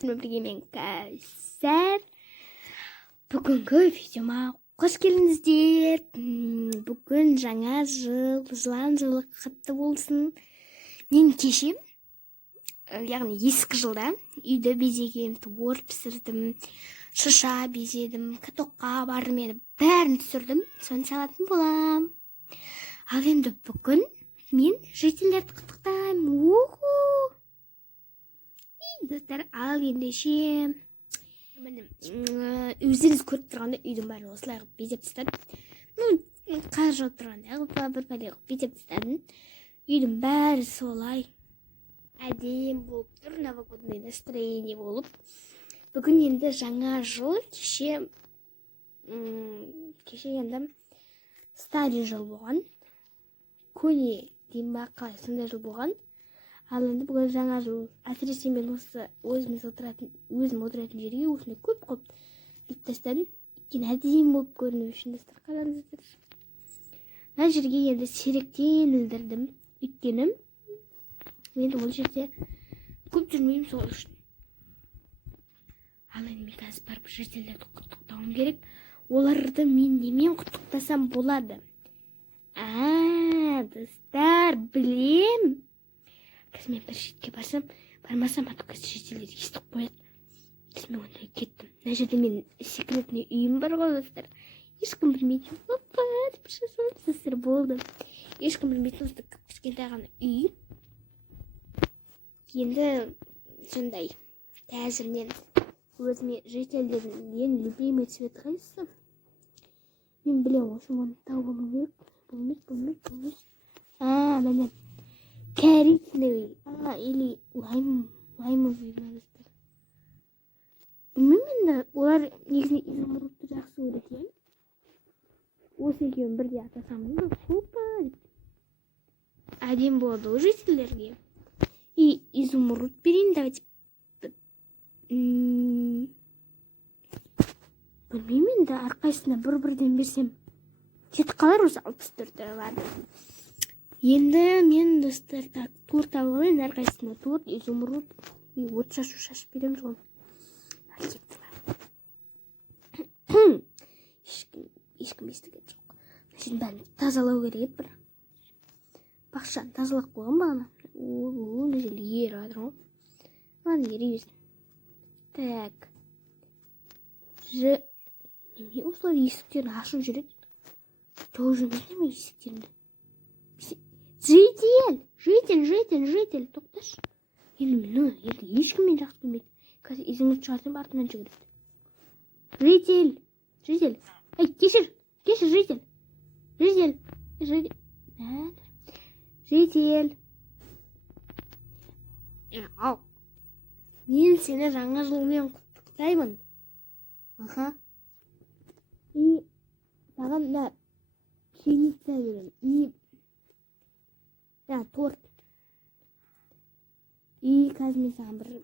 Birге мен Кәусәр. Бүгінгі видеома қош келдіңіздер. Бүгін жаңа жыл, жылан жылы құтты болсын. Мен кеше, яғни ескі жылда үйді безегем, торт пісірдім, шыша безедім, катокқа бардым, енді бәрін түсірдім, соны салатын болам. Ал енді бүгін мен жителерді құттықтаймын. Достар, ал ендеше өздеріңіз көріп тұрғанда үйдің бәрін осылай қылып безеп тастадым. Қар жауып тұрғанда бір пәле қылып безеп тастадым. Үйдің бәрі солай әдем болып тұр, новогодный настроение болып. Бүгін енді жаңа жыл, кеше енді старый жыл болған, көне деймін ба, қалай сондай жыл болған. Ал енді бүгін жаңа жыл, әсіресе мен осы өзім отыратын жерге осындай көп іліп тастадым. Екен әдемі болып көріну үшін, достар, қараңыздар. Мына жерге енді серектен ілдірдім, өйткені мен ол жерде көп жүрмеймін, сол үшін. Ал енді мен қазір барып жителерді құттықтауым керек. Оларды мен немен құттықтасам болады? Достар, білем. Қазір мен бір шетке бармасам, жителер естіп қояды. Қазір мен онда кеттім. Мына жерде мен секретный үйім бар ғой, достар. Ешкім білмейтін. Опа, деп жасыр болды. Ешкім білмейтін осы кішкентай ғана үй. Енді сондай. Қазір мен өзіме жителердің ең любимый цвет қайсысы? Мен білем, осы оны тауып алу керек. Болмайды. Міне. Коричневый, или лаймовый, достар. Білмеймін енді, олар негізінде изумрудты жақсы көреді. Осы екеуін бірде атасам болды. Опа! Әдем болады ол жителерге. И изумруд берейін, давайте. Білмеймін енді, әрқайсысына бір-бірден берсем. Жеті қалар осы 64 алады. Енді мен, достар, торт алайын, әрқайсысына торт, изумруд, и от шашып береміз ғой. Ешкім естіген жоқ. Мәшін бәрін тазалау керек бір. Бақшаны тазалап қойған бағана. Мына жерде ер адыр ғой. Маған ері берсін. Так. Неме осылар есіктерін ашып жүреді? Тоже білмеймін есіктерінді. Житель, тоқташ. Енді ешкіммен жақсы көрмейді. Қазір изумруд шығарсам артынан жүгіреді. Житель. Ай, кешір, житель. Житель. Ау. Мен сені жаңа жылмен құттықтаймын. И саған да пшеница беремін. И торт. И қазір мен саған бір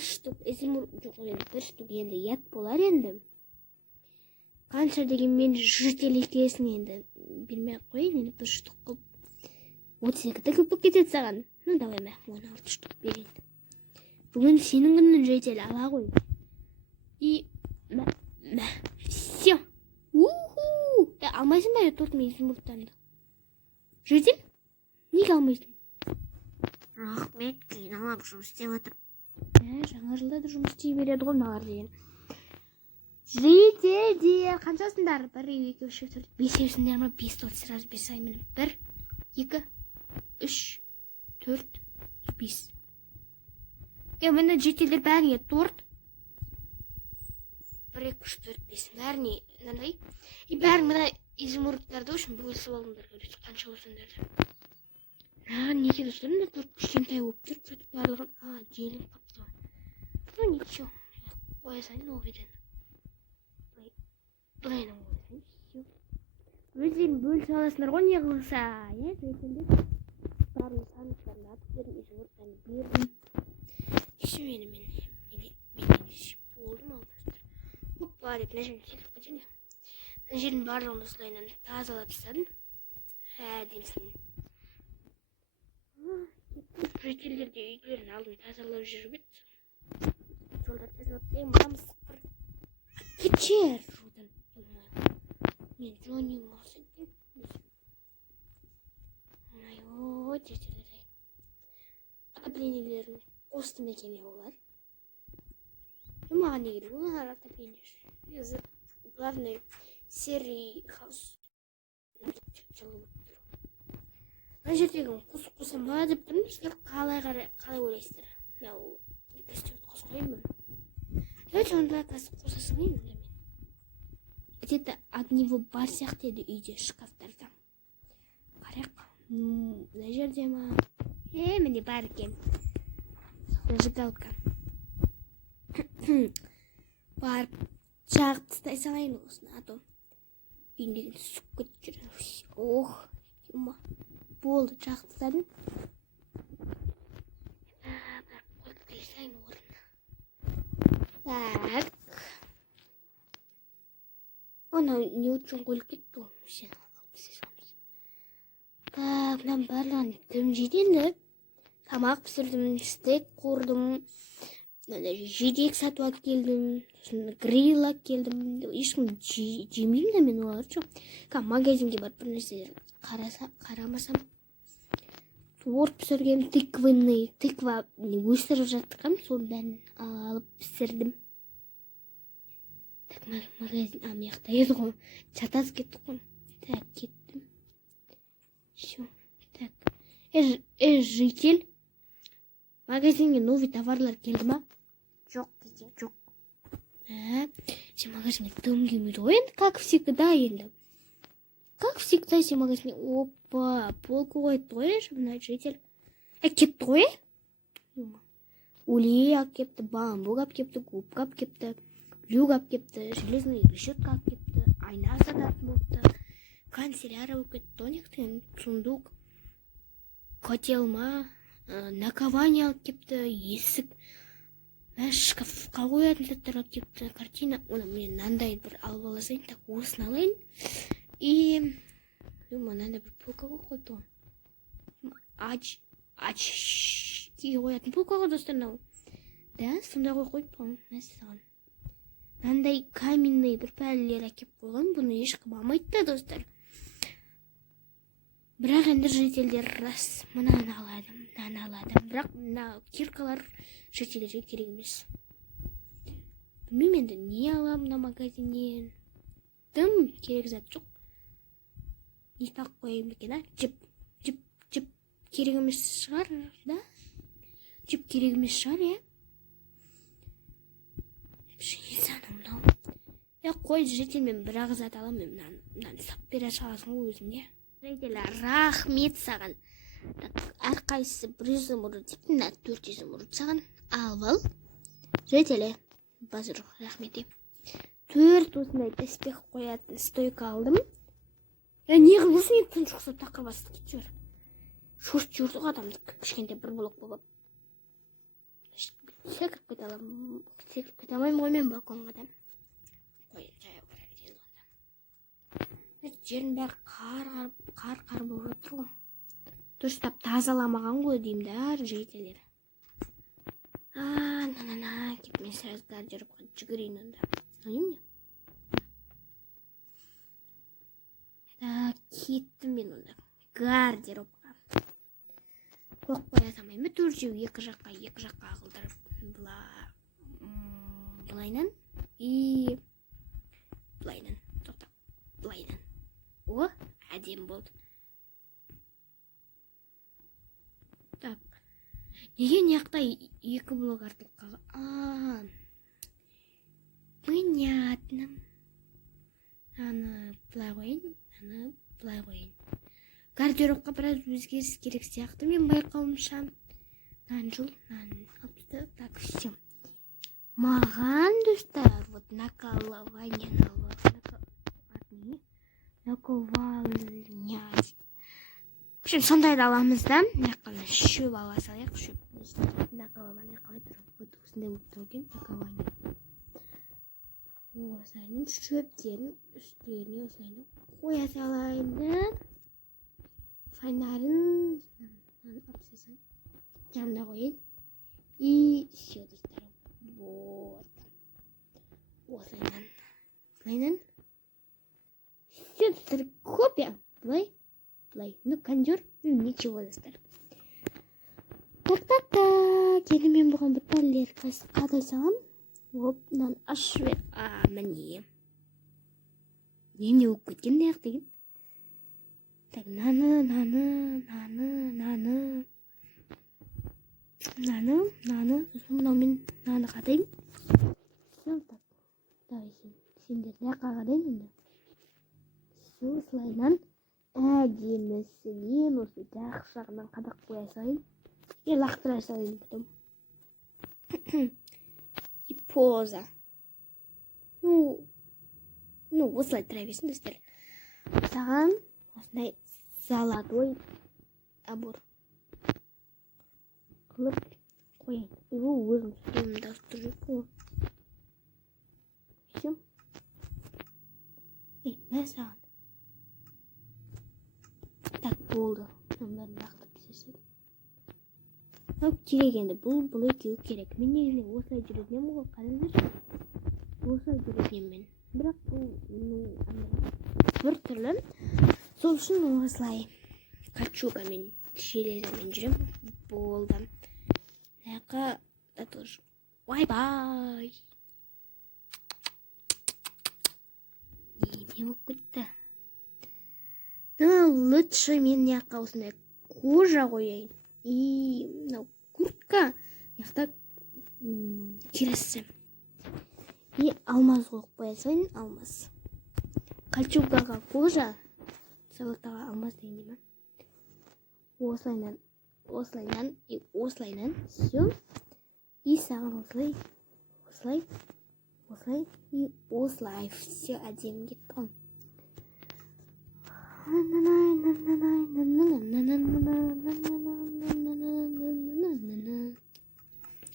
штук, бір штук енді ят болар енді. Қанша деген мен житель екесін енді бермей қойын, енді бір штук қылып. 32-ді кіліп кетеді саған. Давай мен 16 штук берейін. Бүгін сенің күнің житель ала қой. И все. Алмайсың ба торт мен изумрудтанды? Житель? Неге алмайсың? Рахмет, кейін алам, жұмыс істеп отыр. Жаңа жылда да жұмыс істей береді ғой мыналар деген. Жителдер, қаншасыңдар? 1, 2, 3, 4, 5-еусіңдер ма? 5 торт сразу берсайын. 1, 2, 3, 4, 5. Міне жителдер бәріне торт. 1, 2, 3, 4, 5. Бәріне мынандай. И бәрін мына изумрудтарды үшін бөлісіп алыңдар. Қанша болсаңдар. Неге достар, мына торт кішкентай болып тұр, сөйтіп барлығын желім қапты. Ничего, қоясайын оведен. Бұлайынан қоясайын. Өздерін бөліс аласындар ғой, не қылса. Жителдер бәрін санықтарын атып бердім, изумрудтарын бердім. Еще мен болдым ал достар. Опа деп мына жерін селіп қойдым. Мына жерін барлығын осылайынан тазалап тастадым. Әдемісін. Жителдер де үйлерін алдын тазалап жүріп еді. Жолда Ей, мына мысық бір кетшер жудан. Мен жоним болсын. Ой, жетелер. Отоплениелерін қостым екен олар. Маған не керек, олар отопление. Главное, серый хаус. Мына жердегі қосып қойсам ба деп тұрмын, сіздер қалай ойлайсыздар? Мынау костюмді қосып қойайын ба? Давайте онда қоса салайын онда мен. Где-то от него бар сияқты еді үйде шкафтарда. Қарайық. Мына жерде ма? Міне бар екен. Зажигалка. Барып жағып тастай салайын осыны, а то үйіндегіні суып кетіп жүр. Ох, болды, жағып тастадым. Қойып келе салайын орнына. Так. Оны не үшін қойып кетті ол? Так, мынам барлығын кім жейді енді? Тамақ пісірдім, стейк қордым, жидек сатып алып келдім, гриль алып келдім. Ешкім жемеймін да мен олар жоқ. Магазинге барып бір нәрсе қарамасам. Торт пісіргем, тыква өсіріп жаттықам, соның бәрін алып пісірдім. Так, магазин, мияқта еді ғой, чатас кеттік қой. Так, кеттім. Все, так. Житель. Магазинге новый товарлар келді ма? Жоқ. Сен магазинге дым келмейді ғой енді, как всегда енді. Как всегда сен магазинге, опа, полку қойыпты ғой, мына житель. Кетті ғой? Улей алып кепті, бамбук алып кепті, губка алып кепті, люк алып кепті, железный решетка алып кепті, айна сататын болыпты, канцеляр алып кетті, тониктен сундук, котел ма, наковальня алып кепті, есік, шкафқа қоятын заттар алып кепті, картина. Оны мен мынандай бір алып аласайын, так осыны алайын. И мынандай бір полка қойыпты ғой. Очки қоятын полка ғой достар, мынау. Да, сондай қойыпты ғой, мәссаған. Мынандай каменный бір пәлелер әкеп қойған, бұны ешкім алмайды да достар. Бірақ енді жителдер рас, мынаны аладым. Бірақ мына киркалар жителерге керек емес. Білмеймін енді не алам мына магазиннен. Дым керек зат жоқ. Не тақ қойайын екен, а? Жіп керек емес шығар, да? Жіп керек емес шығар, е? Қой, жителмен бір ақ зат алам, мен мынаны сап бере саласың ғой өзіңе. Рахмет саған. Әрқайсысы 100 зымырып деп, мына 400 зымырып саған. Ал. Жителе, базар рахмет. 4 осындай теспех қоятын стойка алдым. Не қылмасын еді, түн шықса тақыр басты кетіп жүр. Шошып жүрді ғой адамды, кішкентай бір блок болып. Секіріп кете алмаймын ғой мен балконға да. Қой, жаяу бара берейін онда. Жерін бәрі қар болып жатыр ғой. Дұрыстап тазаламаған ғой деймін да жителер. Кеп мен сразу гардеробқа жүгірейін онда. Ойым не? Так, кеттім мен онда гардеробқа. Қоқ қоя салмаймын, төртеу екі жаққа ағылдырып былайнан и былайнан. Тоқтап, былайнан. О, әдем болды. Так, неге неқта екі блок артық қалған? Понятно. Аны былай қойын. Гардеробқа біраз өзгеріс керек сияқты мен байқауымша. Нанжыл алыпты. Так, все. Маған, достар, вот наковальня. В общем, сондайды аламыз да. Мына шөп ала салайық, шөп. Наковальня қалай тұр? Вот осындай болып тұр екен, наковальня. Осылайын шөптерін үстілеріне осылайын қоя салайын. Фонарын жанына қойын. И все, достар. Вот. осылайынан все достар копия былай ну кондер ничего достар. Так енді мен бұған бір пәлелер қадай салам. Оп, мынаны ашып бер. Міне не болып кеткен аяқ деген. Так, наны сосын мынаумен наны қадаймын. Все, так, давай сендер жаққа қарайын онда. Все, осылайынан әдемісінен осы жақсы жағынан қадап қоя салайын. Лақтыра салайын потом. И поза. Ну, осылай тұра берсін достар. Саған осындай золотой абор қылып қояйын. Өзім суымды ауыстырып жүріп. Все. Мә саған. Так, болды. Бәрін лақтырып тастайын. Керек енді, бұл екеуі керек. Мен негізінен осылай жүргенмін ғой, қараңдаршы. Осылай жүргенмін мен. Бірақ бұл бір түрлі. Сол үшін осылай качугамен, шелезімен жүрем. Болды. Нәқа да тоже. Бай-бай. Не болып кетті? Лучше мен нәқа осындай кожа қояйын. И мынау куртка мықты керісі. И алмаз қойып қоя салайын, алмаз. Кольчугаға кожа, золотаға алмаз дейін ма? Осылайынан и осылайынан. Все. И саған осылай и осылай. Все әдемі кетті ғой.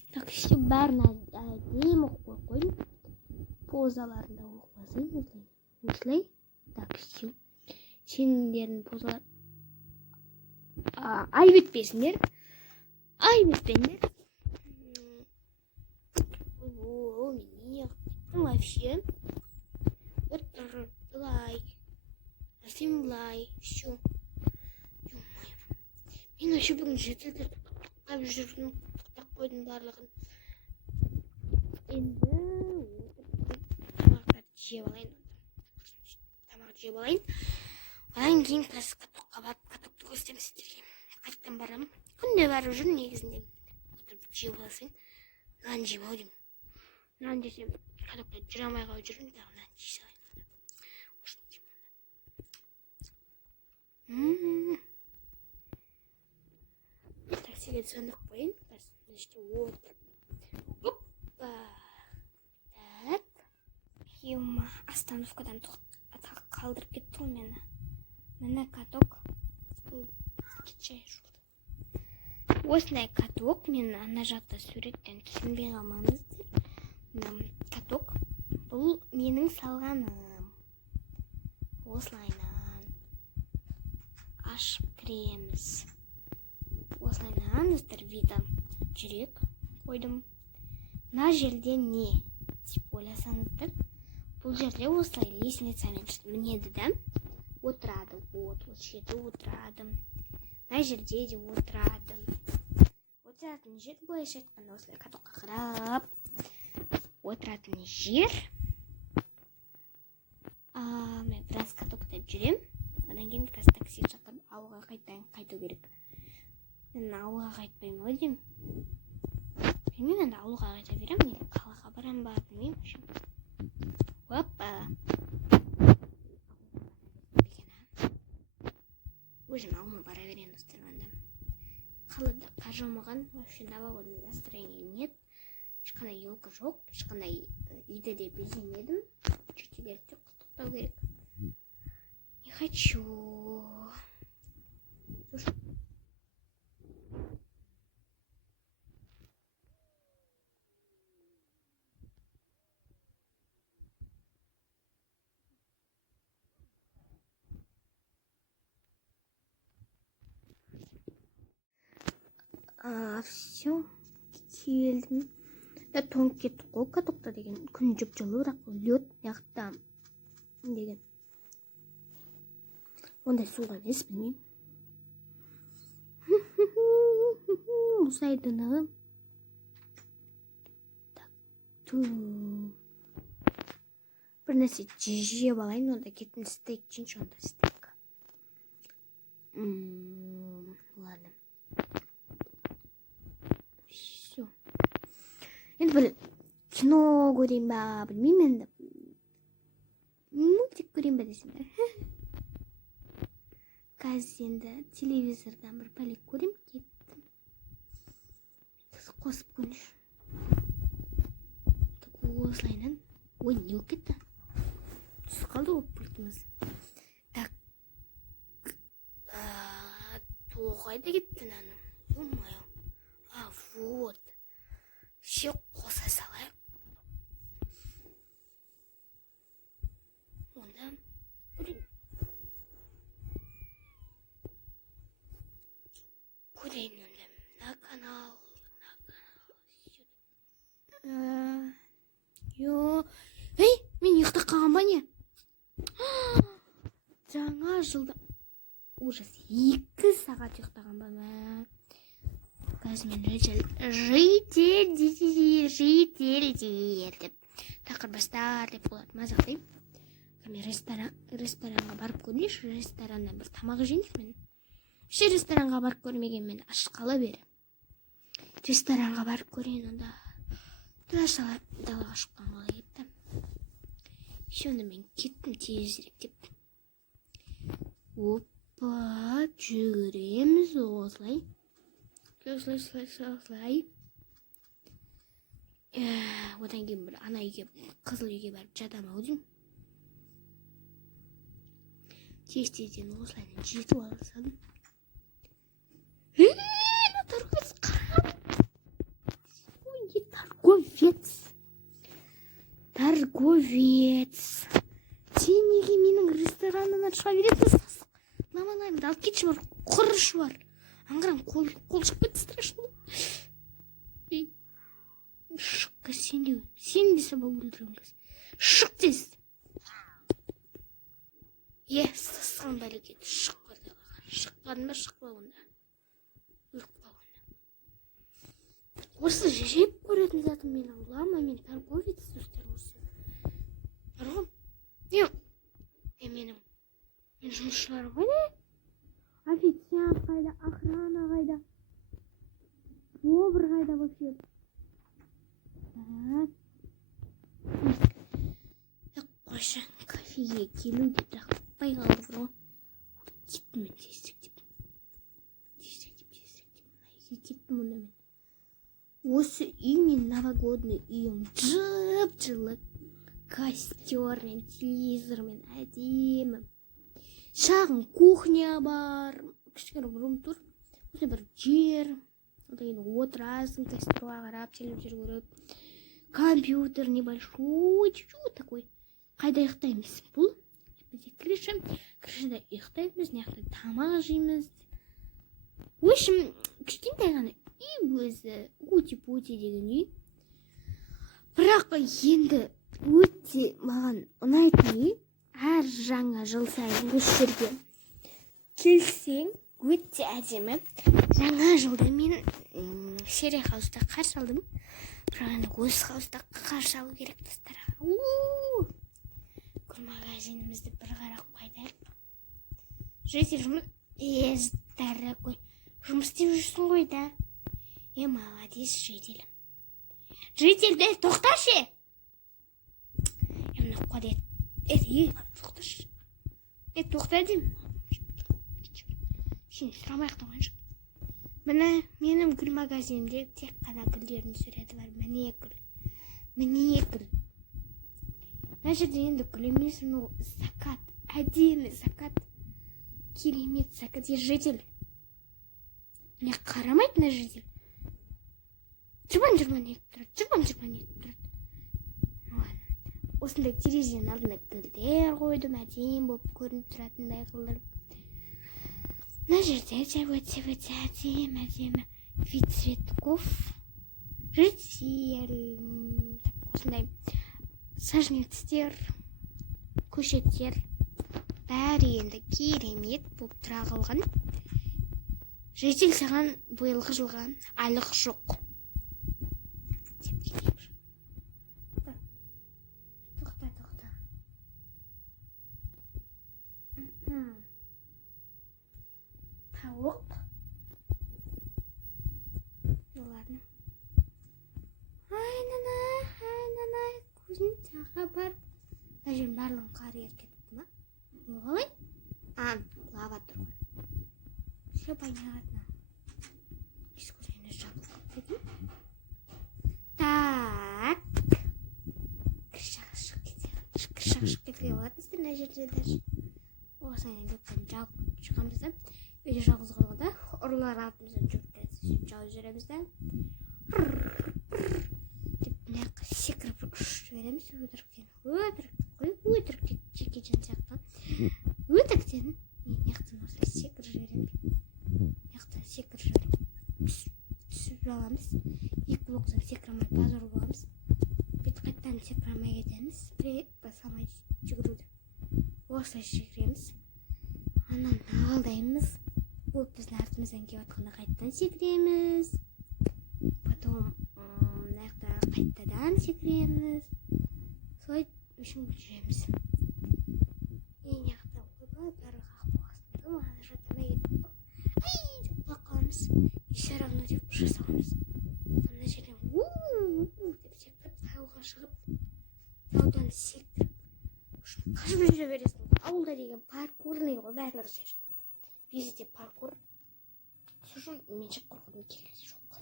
Так, все бәрін әдемі қойын. Позаларында оқыласын. Осылай. Так, все. Сендердің позалар. Ай бітпесіңдер. Вообще. Вот лай. Совсем лай. Все. Ё-моё. Мен вообще бүгін жетілді. Тоқтап жүрдім. Тоқтап қойдым барлығын. Енді тамақтарды жеп алайын. Одан кейін катокқа барып катокты көрсетемін сіздерге. Қайттан барамын. Күнде барып жүр негізінде. Отырып жеп аласың. Нан жеп ау деймін. Нан жесем катокта жүре алмай қалып жүрмін. Нан жей салайын. Таксиге түсіндік қойын. Вот. Опа. Так. Ема, остановкадан қалдырып кетті ғой мені. Міне каток. Кетшай жолды. Осындай каток. Мен ана жақта суреттен түсінбей қалмаңыздар. Каток. Бұл менің салғаным. Осылайынан ашып кіреміз. Осылайынан достар видео жүрек қойдым. Мына жерде не деп ойласаңыздар, бұл жерде осылай лестницамен мінеді да отырады. Вот жерде отырады. Мына жерде де отырады. Отыратын жер былайша айтқанда осылай катокқа қарап отыратын жер. Мен біраз катокта жүрем. Содан кейін такси шақырып ауылға қайту керек. Мен ауылға қайтпаймын ғой деймін. Білмеймін, енді ауылға қайта беремін. Мен қалаға барам ба, білмеймін. Опа. Өзім ауылыма бара берейін достар. Қалада қар жаумаған, вообще новогодний настроение нет. Ешқандай елка жоқ, ешқандай үйді де беземедім. Чөтелерді құттықтау керек. Не хочу. Слушай. Все, келдім. Да тоңып кеттік қой катокта деген. Күн жып-жылы, бірақ лед яқта деген. Ондай суға емес, білмеймін. Мұз айдыны. Bir нәрсе жеп алайын, онда кеттім стейк жейінші, онда стейк. Ладно. Все. Енді бір кино көрейін ба, білмеймін енді. Мультик көрейін ба десем. Қазір енді телевизордан бір пәлек көрейін, кеттім. Қосып көрейінші. Осылайынан. Ой, не болып кетті? Түсіп қалды ғой пультіміз. Так. Тоғайда кетті наның. Ё-моё. Вот. Ще қоса салайық. Онда көрейін. Көрейін онда. На канал. Ей, мен ұйықтап қалған ба не? Жаңа жылда ужас 2 сағат ұйықтаған ба ма? Қазір мен жителдер деп тақырбастар деп болады. Мазақтаймын. Мен ресторанға барып көрейінші, рестораннан бір тамақ жейінші мен. Ше ресторанға барып көрмеген мен ашқалы бері. Ресторанға барып көрейін онда. Тұрашала далаға шыққан қалай кетті. Сонда мен кеттім тезірек деп. Опа, жүгіреміз осылай. Осылай. Одан кейін бір ана үйге, қызыл үйге барып жатам-ау деймін. Тез-тезден осылайдан жетіп алсам. Торговец қарап. Ой, торговец. Сен неге менің ресторанымнан шыға бересің? Мамаларыңды алып кетші бар, құрышы бар. Аңғырам, қол шығып кетті страшно. Шыққа сен де собак өлтірген қыз. Шық тез. Сасқан бәлекет. Шық бар далаға. Шықпадың ба, шықпа онда. Өліп қал онда. Осы жеп көретін затым мен аулама, мен торговец достар осы. Барғым? Менің жұмысшыларым қайда? Официант қайда? Охрана қайда? Повар қайда вообще? Қойшы, кафеге келуге тақпай қалды бұрғы. Кеттім мен тезірек деп. Кеттім мұнда мен. Осы үй мен новогодный үйім жып-жылы. Костермен, телевизормен әдемі. Шағын кухня бар. Кішкене бұрым тұр. Осы бір жер. Отырасың, костерға қарап, телевизор көріп. Компьютер небольшой, чуть-чуть такой. Қайда ұйықтаймыз? Бұл бізде крышада ұйықтаймыз, неқта тамақ жейміз. В общем, кішкентай ғана үй өзі ути-пути деген үй. Бірақ енді өте маған ұнайтын үй. Әр жаңа жыл сайын осы жерге келсең өте әдемі. Жаңа жылда мен шерек хауста қарсы алдым. Бірақ осы хауста қарсы алу керек достар. Магазинімізді бір қарап қайтайық. Житель жұмыс дорогой. Жұмыс істеп жүрсің ғой да. Молодец, житель. Житель, тоқташы. Мына қуады. Тоқташы. Тоқта деймін. Сен сұрамайық та қойшы. Міне менің гүл магазинімде тек қана гүлдердің суреті бар. Міне гүл. Мына жерде енді гүл емес, закат. Әдемі закат. Керемет закат. Житель. Міне қарамайды мына житель. Жүрбан етіп тұрады. Осындай терезенің алдында гүлдер қойдым, әдемі болып көрініп тұратындай қылдырып. Мына жерде өте әдемі вид цветков. житель, осындай саженецтер, көшеттер бәрі енді керемет болып тұра қалған. Житель, саған биылғы жылға айлық жоқ. Тоқта. Тауық. Ладно. Айнана, көзін тағы бар. Әжем барлығын қары еркетті ма? Олай? Лава тұр ғой. Все понятно. Искусственно жабылып кетті. Так. Кіршақ шығып кеткен болатын мына жерде даже. Осыны люктан жауып шығамыз да. Үйде жалғыз қалғанда ұрылар артымыздан жүріп жауып жүреміз да. Деп мына секіріп ұшып жібереміз. Өтірік жекежан сияқты. Өтіріктен мынаяқтан осылай секіріп жіберемін. Мынаяқтан секіріп жіберіп түсіп аламыз. 2 блоктан секірамай базар боламыз. Бет қайттан секірамай кетеміз. Басамай жүгіруді. Осылай жүгіреміз. Анан алдаймыз. Ол біздің артымыздан келіп жатқанда қайттан секіреміз. Потом мынаяқта қайттадан секіреміз. Солай үшін жүреміз. Мынаяқта ойбай бәрі қақ болғасын. Маған жатамай кетіп тұр. Ай деп құлап қаламыз. Все равно деп жасауымыз. Мына жерден деп секіріп тауға шығып таудан секіріп қашып жүре бересің. Ауылда деген паркурный ғой барлығы жер. Везде паркур. Сосын менше қорқудың керегі жоқ.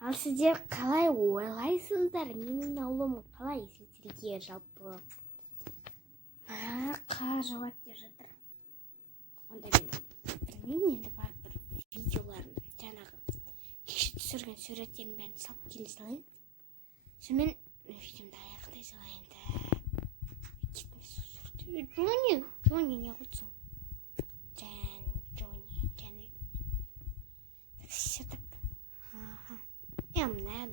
Ал сіздер қалай ойлайсыздар? Менің ауылым қалай сіздерге жалпы? Қара жауап деп жатыр. Онда мен білмеймін, енді барып бір видеоларын жаңағы кеше түсірген суреттерін бәрін салып келе салайын. Сонымен видеомды аяқтай салайын да. Кетмес ол Джонни не қойсың? Джонни. Так все так. Ага. Мына